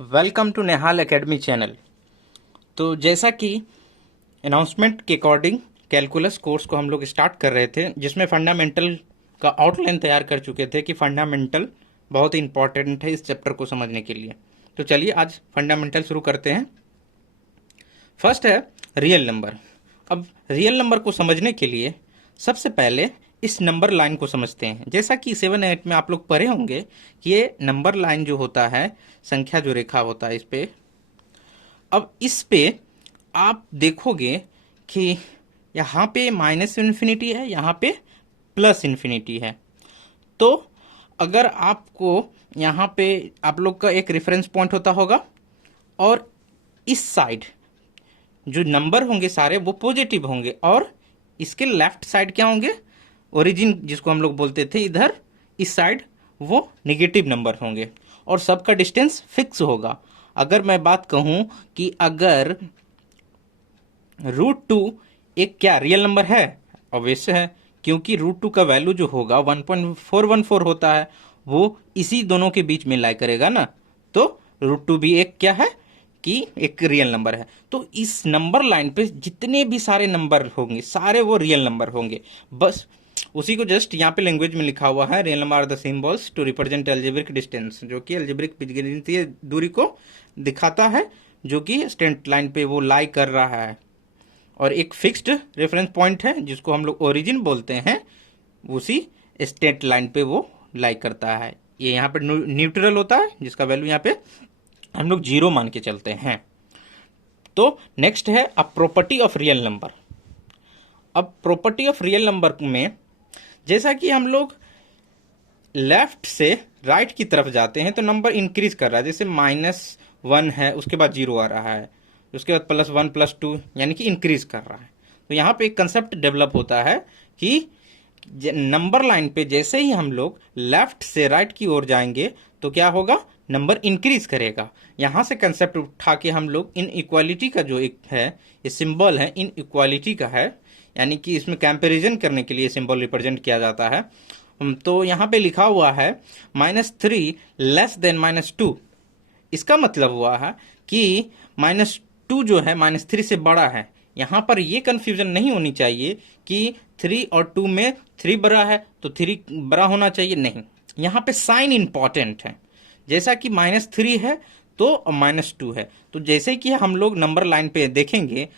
Welcome to Nehal Academy channel. तो जैसा कि अनाउंसमेंट के अकॉर्डिंग कैलकुलस कोर्स को हम लोग स्टार्ट कर रहे थे, जिसमें फंडामेंटल का आउटलाइन तैयार कर चुके थे कि फंडामेंटल बहुत ही इंपॉर्टेंट है इस चैप्टर को समझने के लिए। तो चलिए आज फंडामेंटल शुरू करते हैं। फर्स्ट है रियल नंबर। अब रियल नंबर को समझने के लिए सबसे पहले इस नंबर लाइन को समझते हैं। जैसा कि 7-8 में आप लोग पढ़े होंगे कि ये नंबर लाइन जो होता है, संख्या जो रेखा होता है इस पे, अब इस पे आप देखोगे कि यहाँ पे माइनस इन्फिनिटी है, यहाँ पे प्लस इन्फिनिटी है। तो अगर आपको यहाँ पे आप लोग का एक रेफरेंस पॉइंट होता होगा और इस साइड जो नंबर होंगे सारे वो पॉजिटिव होंगे और इसके लेफ्ट साइड क्या होंगे, ओरिजिन जिसको हम लोग बोलते थे, इधर इस साइड वो नेगेटिव नंबर होंगे और सबका डिस्टेंस फिक्स होगा। अगर मैं बात कहूं कि अगर √2 एक क्या रियल नंबर है, ऑब्वियस है, क्योंकि √2 का वैल्यू जो होगा 1.414 होता है, वो इसी दोनों के बीच में लाई करेगा ना। तो √2 भी एक क्या है कि एक रियल नंबर है। तो इस नंबर लाइन पे जितने भी सारे नंबर होंगे सारे वो रियल नंबर होंगे। बस उसी को जस्ट यहाँ पे लैंग्वेज में लिखा हुआ है, real number are the symbols to represent algebraic distance, जो कि एल्जेब्रिक बीजगणितीय दूरी को दिखाता है, जो कि स्ट्रेट लाइन पे वो लाई कर रहा है। और एक फिक्स्ड रेफरेंस पॉइंट है जिसको हम लोग ओरिजिन बोलते हैं, उसी स्ट्रेट लाइन पे वो लाई करता है। ये यहाँ पे न्यूट्रल होता है जिसका वैल्यू यहाँ पे हम लोग 0 मान के चलते हैं। तो नेक्स्ट है a property of real number. अब प्रॉपर्टी ऑफ रियल नंबर में जैसा कि हम लोग लेफ्ट से राइट की तरफ जाते हैं तो नंबर इंक्रीज कर रहा है। जैसे -1 है, उसके बाद 0 आ रहा है, उसके बाद +1 +2, यानी कि इंक्रीज कर रहा है। तो यहाँ पे एक कंसेप्ट डेवलप होता है कि नंबर लाइन पे जैसे ही हम लोग लेफ्ट से राइट की ओर जाएंगे तो क्या होगा, नंबर इंक्रीज करेगा। यहां से कंसेप्ट उठा के हम लोग इन इक्वालिटी का जो एक है, ये सिंबल है, इन इक्वालिटी का है, यानी कि इसमें कंपैरिजन करने के लिए सिंबल रिप्रेजेंट किया जाता है। तो यहाँ पे लिखा हुआ है -3 < -2। इसका मतलब हुआ है कि -2 जो है -3 से बड़ा है। यहाँ पर ये कंफ्यूजन नहीं होनी चाहिए कि 3 और 2 में 3 बड़ा है तो 3 बड़ा होना चाहिए, नहीं। यहाँ पे साइन इंपॉर्टेंट है। जैसा कि -3 है तो -2 है, तो जैसे कि हम लोग नंबर लाइन पे देखेंगे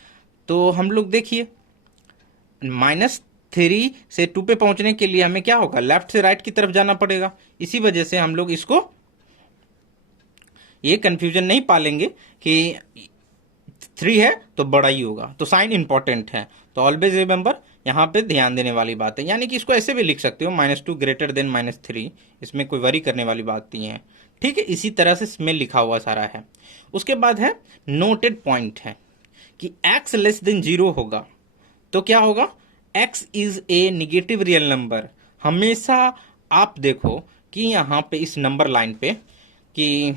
तो हम लोग देखिए -3 से 2 पे पहुंचने के लिए हमें क्या होगा, लेफ्ट से राइट की तरफ जाना पड़ेगा। इसी वजह से हम लोग इसको ये कंफ्यूजन नहीं पालेंगे कि 3 है तो बड़ा ही होगा। तो साइन इंपॉर्टेंट है, तो ऑलवेज रिमेंबर, यहाँ पे ध्यान देने वाली बात है। यानी कि इसको ऐसे भी लिख सकते हो, -2 > -3, इसमें कोई वरी करने वाली बात नहीं है, ठीक है। इसी तरह से इसमें लिखा हुआ सारा है। उसके बाद है नोटेड पॉइंट है कि x <0 होगा तो क्या होगा, x is a negative real number. हमेशा आप देखो कि यहाँ पे इस नंबर लाइन पे कि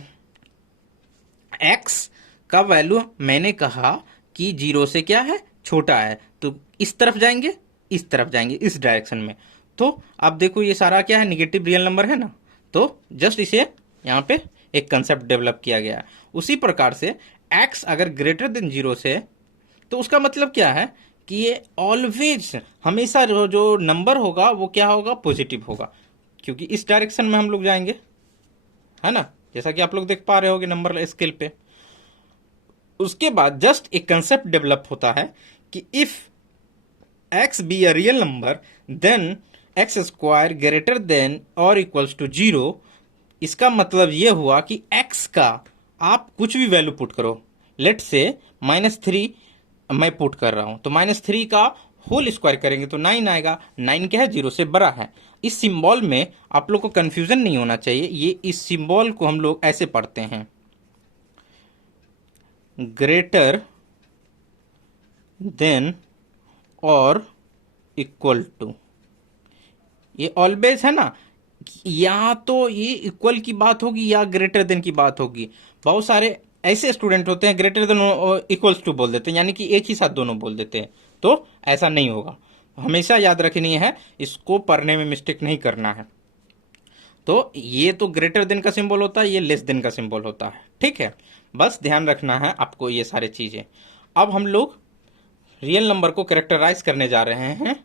x का वैल्यू मैंने कहा कि 0 से क्या है, छोटा है, तो इस तरफ जाएंगे, इस तरफ जाएंगे, इस डायरेक्शन में। तो आप देखो ये सारा क्या है, निगेटिव रियल नंबर है ना। तो जस्ट इसे यहाँ पे एक कंसेप्ट डेवलप किया गया है। उसी प्रकार से x अगर <0 से, तो उसका मतलब क्या है कि ये ऑलवेज, हमेशा जो नंबर होगा वो क्या होगा, पॉजिटिव होगा, क्योंकि इस डायरेक्शन में हम लोग जाएंगे, है ना, जैसा कि आप लोग देख पा रहे होगे नंबर स्केल पे। उसके बाद जस्ट एक कंसेप्ट डेवलप होता है कि if x be a real number then x² < <= 0। इसका मतलब यह हुआ कि x का आप कुछ भी वैल्यू पुट करो, लेट से -3 मैं पुट कर रहा हूं, तो -3 का होल स्क्वायर करेंगे तो 9 आएगा। 9 क्या है, 0 से बड़ा है। इस सिंबल में आप लोग को कंफ्यूजन नहीं होना चाहिए। ये इस सिंबल को हम लोग ऐसे पढ़ते हैं, ग्रेटर देन और इक्वल टू। ये ऑलवेज है ना, या तो ये इक्वल की बात होगी या ग्रेटर देन की बात होगी। बहुत सारे ऐसे स्टूडेंट होते हैं ग्रेटर देन और इक्वल्स टू बोल देते हैं, यानी कि एक ही साथ दोनों बोल देते हैं। तो ऐसा नहीं होगा, हमेशा याद रखनी है, इसको पढ़ने में मिस्टेक नहीं करना है। तो ये तो ग्रेटर देन का सिंबल होता है, ये लेस देन का सिंबल होता है। ठीक है, बस ध्यान रखना है आपको ये सारे चीजें। अब हम लोग रियल नंबर को कैरेक्टराइज करने जा रहे हैं।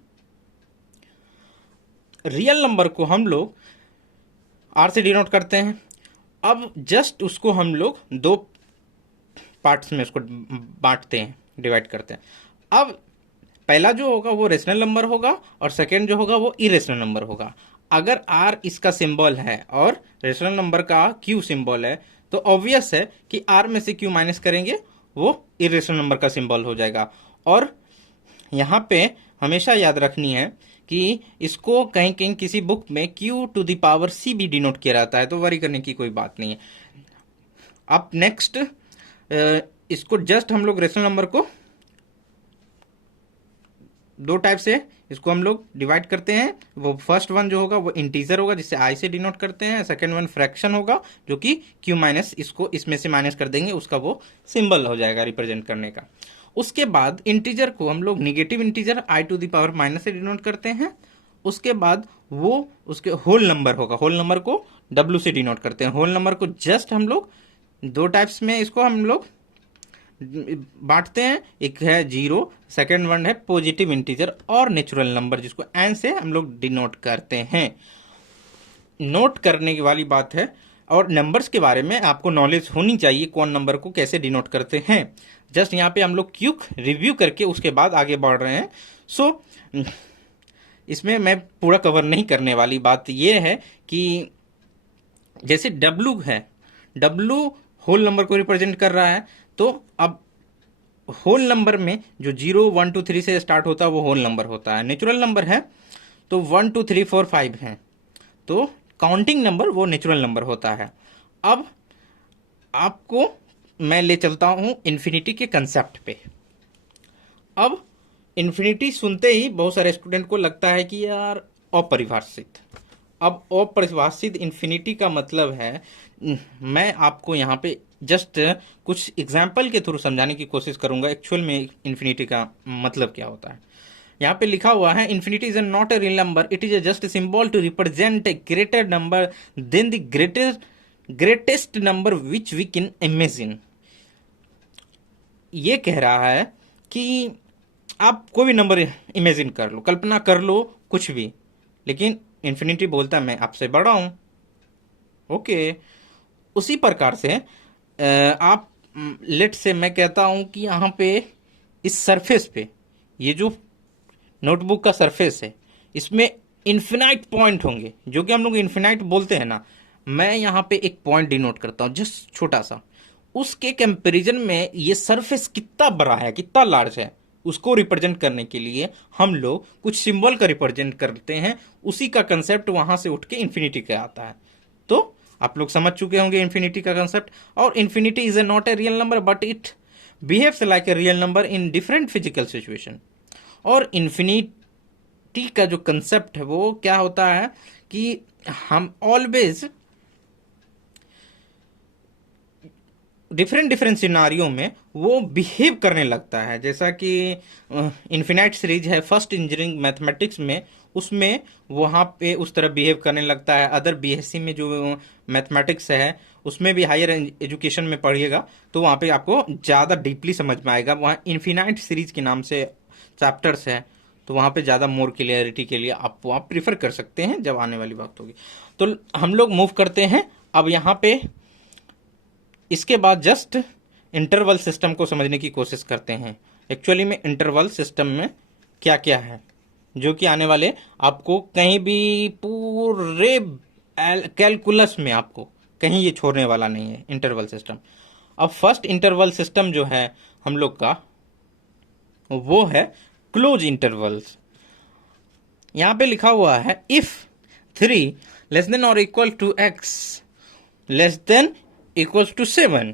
रियल नंबर को हम लोग आर से डिनोट करते हैं। अब जस्ट उसको हम लोग दो पार्ट्स में उसको बांटते हैं, डिवाइड करते हैं। अब पहला जो होगा वो रेशनल नंबर होगा और सेकेंड जो होगा वो इरेशनल नंबर होगा। अगर आर इसका सिंबल है और रेशनल नंबर का क्यू सिंबल है तो ऑब्वियस है कि आर में से क्यू माइनस करेंगे वो इरेशनल नंबर का सिंबल हो जाएगा। और यहाँ पे हमेशा याद रखनी है कि इसको कहीं कहीं किसी बुक में क्यू टू द पावर सी भी डिनोट किया रहता है, तो वरी करने की कोई बात नहीं है। अब नेक्स्ट इसको जस्ट हम लोग रेशनल नंबर को दो टाइप से इसको हम लोग डिवाइड करते हैं। वो फर्स्ट वन जो होगा वो इंटीजर होगा जिसे आई से डिनोट करते हैं। सेकंड वन फ्रैक्शन होगा जो कि क्यू माइनस इसको इसमें से माइनस कर देंगे, उसका वो सिंबल हो जाएगा रिप्रेजेंट करने का। उसके बाद इंटीजर को हम लोग negative integer I to the power minus से डिनोट करते हैं। उसके बाद वो उसके होल नंबर होगा, होल नंबर को डब्ल्यू से डिनोट करते हैं। होल नंबर को जस्ट हम लोग दो टाइप्स में इसको हम लोग बांटते हैं, एक है जीरो, सेकेंड वन है पॉजिटिव इंटीजर और नेचुरल नंबर जिसको एन से हम लोग डिनोट करते हैं। नोट करने की वाली बात है, और नंबर्स के बारे में आपको नॉलेज होनी चाहिए कौन नंबर को कैसे डिनोट करते हैं। जस्ट यहाँ पे हम लोग क्विक रिव्यू करके उसके बाद आगे बढ़ रहे हैं। सो इसमें मैं पूरा कवर नहीं करने वाली बात यह है कि जैसे डब्लू है, डब्लू होल नंबर को रिप्रेजेंट कर रहा है, तो अब होल नंबर में जो 0 1 2 3 से स्टार्ट होता है वो होल नंबर होता है। नेचुरल नंबर है तो 1 2 3 4 5 है, तो काउंटिंग नंबर वो नेचुरल नंबर होता है। अब आपको मैं ले चलता हूं इन्फिनिटी के कंसेप्ट पे। अब इन्फिनिटी सुनते ही बहुत सारे स्टूडेंट को लगता है कि यार अपरिभाषित। अब अपरिभाषित इन्फिनिटी का मतलब है, मैं आपको यहाँ पे जस्ट कुछ एग्जाम्पल के थ्रू समझाने की कोशिश करूंगा एक्चुअल में इन्फिनिटी का मतलब क्या होता है। यहाँ पे लिखा हुआ है infinity is not a real number, it is just symbol to represent a greater number than the greatest number which we can imagine. ये कह रहा है कि आप कोई भी नंबर इमेजिन कर लो, कल्पना कर लो कुछ भी, लेकिन इन्फिनिटी बोलता है मैं आपसे बड़ा हूं। ओके, उसी प्रकार से आप लेट से मैं कहता हूं कि यहां पे इस सरफेस पे, ये जो नोटबुक का सरफेस है, इसमें इन्फिनाइट पॉइंट होंगे जो कि हम लोग इन्फिनाइट बोलते हैं ना। मैं यहां पे एक पॉइंट डिनोट करता हूं जस्ट छोटा सा, उसके कंपैरिजन में ये सरफेस कितना बड़ा है, कितना लार्ज है, उसको रिप्रेजेंट करने के लिए हम लोग कुछ सिंबल का रिप्रेजेंट करते हैं। उसी का कंसेप्ट वहां से उठ के इन्फिनिटी का आता है। तो आप लोग समझ चुके होंगे इन्फिनिटी का कंसेप्ट। और infinity is a not a real number but it behaves like a real number in different physical situation. और इन्फिनिटी का जो कंसेप्ट है वो क्या होता है कि हम ऑलवेज डिफरेंट सिनारियों में वो बिहेव करने लगता है। जैसा कि इन्फिनाइट सीरीज है फर्स्ट इंजीनियरिंग मैथमेटिक्स में, उसमें वहाँ पे उस तरह बिहेव करने लगता है। अदर बीएससी में जो मैथमेटिक्स है उसमें भी हायर एजुकेशन में पढ़िएगा तो वहाँ पे आपको ज़्यादा डीपली समझ में आएगा। वहाँ इन्फिनाइट सीरीज के नाम से चैप्टर्स है, तो वहाँ पे ज़्यादा मोर क्लियरिटी के लिए आप वहाँ प्रीफर कर सकते हैं जब आने वाली बात होगी। तो हम लोग मूव करते हैं अब यहाँ पे। इसके बाद जस्ट इंटरवल सिस्टम को समझने की कोशिश करते हैं। एक्चुअली में इंटरवल सिस्टम में क्या क्या है जो कि आने वाले आपको कहीं भी पूरे कैलकुलस में आपको कहीं ये छोड़ने वाला नहीं है इंटरवल सिस्टम। अब फर्स्ट इंटरवल सिस्टम जो है हम लोग का वो है क्लोज इंटरवल्स। यहां पे लिखा हुआ है इफ 3 लेस देन और equal to x less than equals to 7,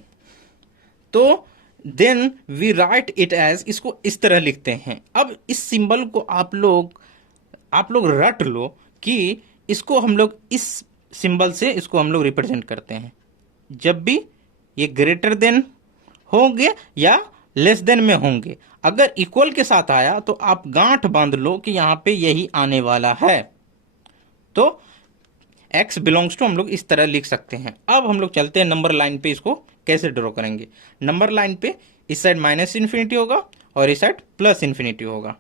तो then we write it as, इसको इस तरह लिखते हैं। अब इस सिंबल को आप लोग रट लो कि इसको हम लोग इस सिंबल से इसको हम लोग रिप्रेजेंट करते हैं जब भी ये ग्रेटर देन होंगे या लेस देन में होंगे। अगर इक्वल के साथ आया तो आप गांठ बांध लो कि यहां पे यही आने वाला है। तो x बिलोंग्स टू हम लोग इस तरह लिख सकते हैं। अब हम लोग चलते हैं नंबर लाइन पे, इसको कैसे ड्रॉ करेंगे। नंबर लाइन पे इस साइड माइनस इन्फिनिटी होगा और इस साइड प्लस इन्फिनिटी होगा।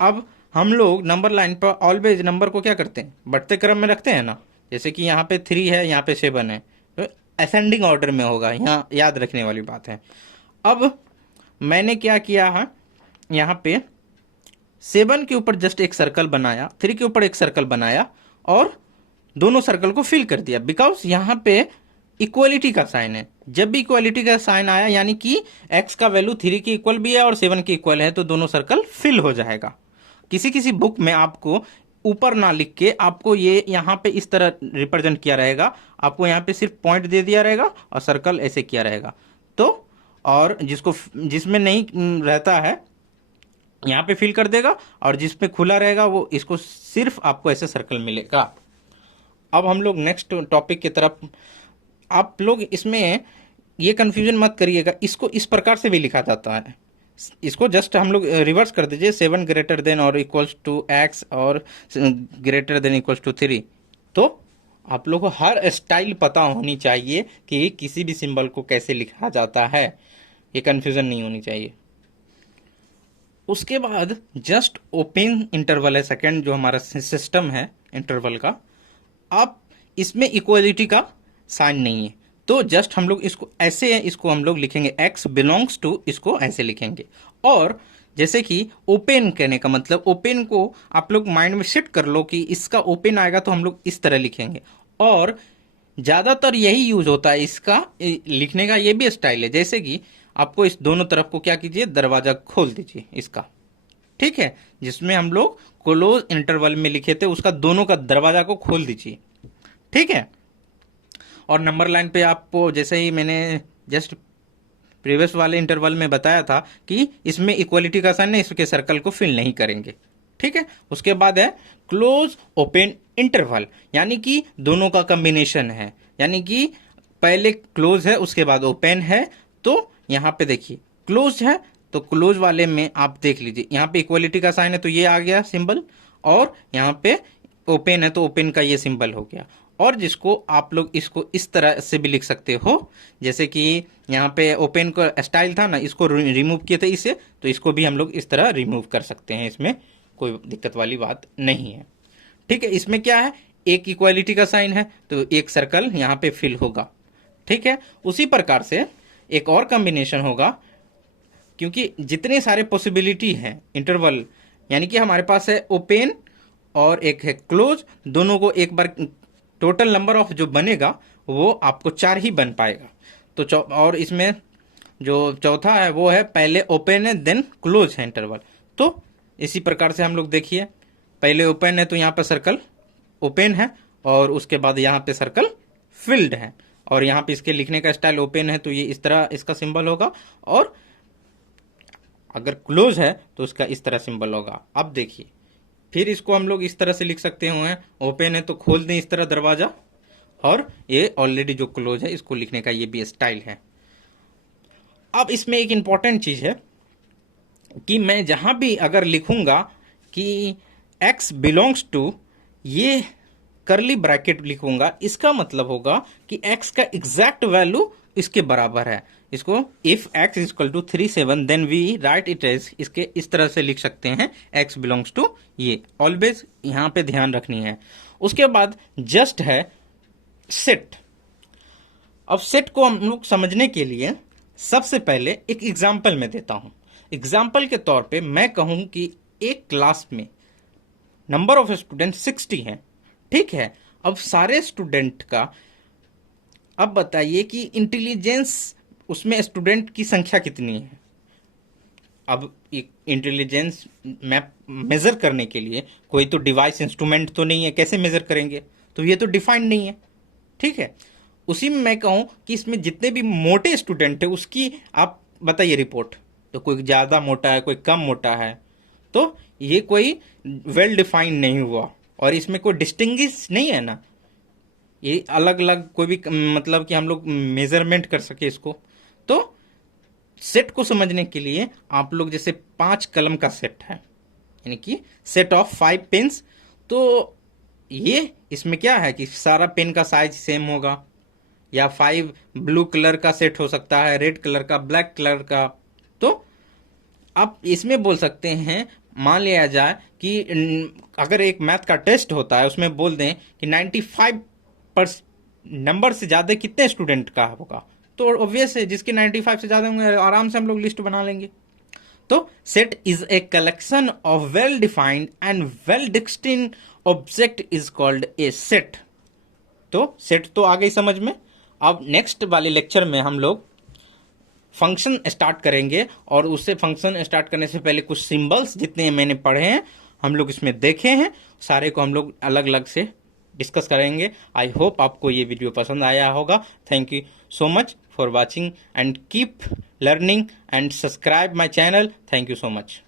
अब हम लोग नंबर लाइन पर ऑलवेज नंबर को क्या करते हैं, बढ़ते क्रम में रखते हैं ना। जैसे कि यहाँ पे 3 है, यहाँ पे 7 है, तो असेंडिंग ऑर्डर में होगा, यहाँ याद रखने वाली बात है। अब मैंने क्या किया है, यहाँ पे 7 के ऊपर जस्ट एक सर्कल बनाया, 3 के ऊपर एक सर्कल बनाया और दोनों सर्कल को फिल कर दिया, बिकॉज यहाँ पे इक्वलिटी का साइन है। जब भी इक्वलिटी का साइन आया यानी कि x का वैल्यू 3 के इक्वल भी है और 7 के इक्वल है, तो दोनों सर्कल फिल हो जाएगा। किसी किसी बुक में आपको ऊपर ना लिख के आपको ये यहाँ पे इस तरह रिप्रेजेंट किया रहेगा, आपको यहाँ पे सिर्फ पॉइंट दे दिया रहेगा और सर्कल ऐसे किया रहेगा। तो और जिसमें नहीं रहता है यहाँ पे फिल कर देगा, और जिसमें खुला रहेगा वो इसको सिर्फ आपको ऐसे सर्कल मिलेगा। अब हम लोग नेक्स्ट टॉपिक की तरफ, आप लोग इसमें ये कंफ्यूजन मत करिएगा, इसको इस प्रकार से भी लिखा जाता है। इसको जस्ट हम लोग रिवर्स कर दीजिए, 7 ग्रेटर देन और इक्वल्स टू x और ग्रेटर देन इक्वल्स टू 3। तो आप लोग को हर स्टाइल पता होनी चाहिए कि किसी भी सिंबल को कैसे लिखा जाता है, ये कंफ्यूजन नहीं होनी चाहिए। उसके बाद जस्ट ओपन इंटरवल है सेकंड जो हमारा सिस्टम है इंटरवल का। अब इसमें इक्वलिटी का साइन नहीं है, तो जस्ट हम लोग इसको ऐसे, इसको हम लोग लिखेंगे x बिलोंग्स टू, इसको ऐसे लिखेंगे। और जैसे कि ओपन कहने का मतलब, ओपन को आप लोग माइंड में सेट कर लो कि इसका ओपन आएगा तो हम लोग इस तरह लिखेंगे। और ज्यादातर यही यूज होता है इसका लिखने का, ये भी स्टाइल है। जैसे कि आपको इस दोनों तरफ को क्या कीजिए, दरवाजा खोल दीजिए इसका, ठीक है। जिसमें हम लोग क्लोज इंटरवल में लिखे थे उसका दोनों का दरवाजा को खोल दीजिए, ठीक है। और नंबर लाइन पे आपको जैसे ही मैंने जस्ट प्रीवियस वाले इंटरवल में बताया था कि इसमें इक्वलिटी का साइन है, इसके सर्कल को फिल नहीं करेंगे, ठीक है। उसके बाद है क्लोज ओपन इंटरवल, यानी कि दोनों का कॉम्बिनेशन है, यानी कि पहले क्लोज है उसके बाद ओपन है। तो यहाँ पे देखिए क्लोज है, तो क्लोज वाले में आप देख लीजिए यहाँ पे इक्वलिटी का साइन है तो ये आ गया सिंबल, और यहाँ पे ओपन है तो ओपन का ये सिंबल हो गया। और जिसको आप लोग इसको इस तरह से भी लिख सकते हो, जैसे कि यहाँ पे ओपन का स्टाइल था ना, इसको रिमूव किए थे इसे, तो इसको भी हम लोग इस तरह रिमूव कर सकते हैं, इसमें कोई दिक्कत वाली बात नहीं है, ठीक है। इसमें क्या है, एक इक्वालिटी का साइन है तो एक सर्कल यहाँ पे फिल होगा, ठीक है। उसी प्रकार से एक और कॉम्बिनेशन होगा, क्योंकि जितने सारे पॉसिबिलिटी हैं इंटरवल, यानी कि हमारे पास है ओपन और एक है क्लोज, दोनों को एक बार टोटल नंबर ऑफ जो बनेगा वो आपको 4 ही बन पाएगा। तो और इसमें जो चौथा है वो है पहले ओपन है देन क्लोज है इंटरवल। तो इसी प्रकार से हम लोग देखिए, पहले ओपन है तो यहाँ पे सर्कल ओपन है और उसके बाद यहाँ पे सर्कल फिल्ड है, और यहाँ पे इसके लिखने का स्टाइल ओपन है तो ये इस तरह इसका सिंबल होगा, और अगर क्लोज है तो इसका इस तरह सिंबल होगा। अब देखिए फिर इसको हम लोग इस तरह से लिख सकते हैं, ओपन है तो खोल दें इस तरह दरवाजा, और ये ऑलरेडी जो क्लोज है इसको लिखने का ये भी स्टाइल है। अब इसमें एक इंपॉर्टेंट चीज है कि मैं जहां भी अगर लिखूंगा कि x बिलोंग्स टू, ये करली ब्रैकेट लिखूंगा, इसका मतलब होगा कि x का एग्जैक्ट वैल्यू इसके बराबर है। इसको if x is equal to 37 then we write it as, इसके इस तरह से लिख सकते हैं x बिलोंग्स टू, ये ऑलवेज यहां पे ध्यान रखनी है। उसके बाद जस्ट है सेट। अब सेट को हम लोग समझने के लिए सबसे पहले एक एग्जाम्पल में देता हूं। एग्जाम्पल के तौर पे मैं कहूं कि एक क्लास में नंबर ऑफ स्टूडेंट 60 है, ठीक है। अब सारे स्टूडेंट का, अब बताइए कि इंटेलिजेंस उसमें स्टूडेंट की संख्या कितनी है। अब इंटेलिजेंस मैप मेजर करने के लिए कोई तो डिवाइस इंस्ट्रूमेंट तो नहीं है, कैसे मेजर करेंगे, तो ये तो डिफाइंड नहीं है, ठीक है। उसी में मैं कहूं कि इसमें जितने भी मोटे स्टूडेंट है उसकी आप बताइए रिपोर्ट, तो कोई ज्यादा मोटा है कोई कम मोटा है, तो ये कोई वेल डिफाइंड नहीं हुआ, और इसमें कोई डिस्टिंग्विश नहीं है ना, ये अलग अलग कोई भी मतलब कि हम लोग मेजरमेंट कर सके इसको। तो सेट को समझने के लिए आप लोग जैसे 5 कलम का सेट है, यानी कि सेट ऑफ 5 पेन्स, तो ये इसमें क्या है कि सारा पेन का साइज सेम होगा, या 5 ब्लू कलर का सेट हो सकता है, रेड कलर का, ब्लैक कलर का। तो आप इसमें बोल सकते हैं, मान लिया जाए कि अगर एक मैथ का टेस्ट होता है, उसमें बोल दें कि 95 पर नंबर से ज्यादा कितने स्टूडेंट का होगा, तो ऑब्वियस है जिसके 95 से ज्यादा होंगे आराम से हम लोग लिस्ट बना लेंगे। तो set is a collection of well defined and well distinct object is called a set. तो सेट तो आ गई समझ में। अब नेक्स्ट वाले लेक्चर में हम लोग फंक्शन स्टार्ट करेंगे, और उससे फंक्शन स्टार्ट करने से पहले कुछ सिंबल्स जितने मैंने पढ़े हैं, हम लोग इसमें देखे हैं, सारे को हम लोग अलग अलग से डिस्कस करेंगे। आई होप आपको ये वीडियो पसंद आया होगा। Thank you so much for watching and keep learning and subscribe my channel. Thank you so much.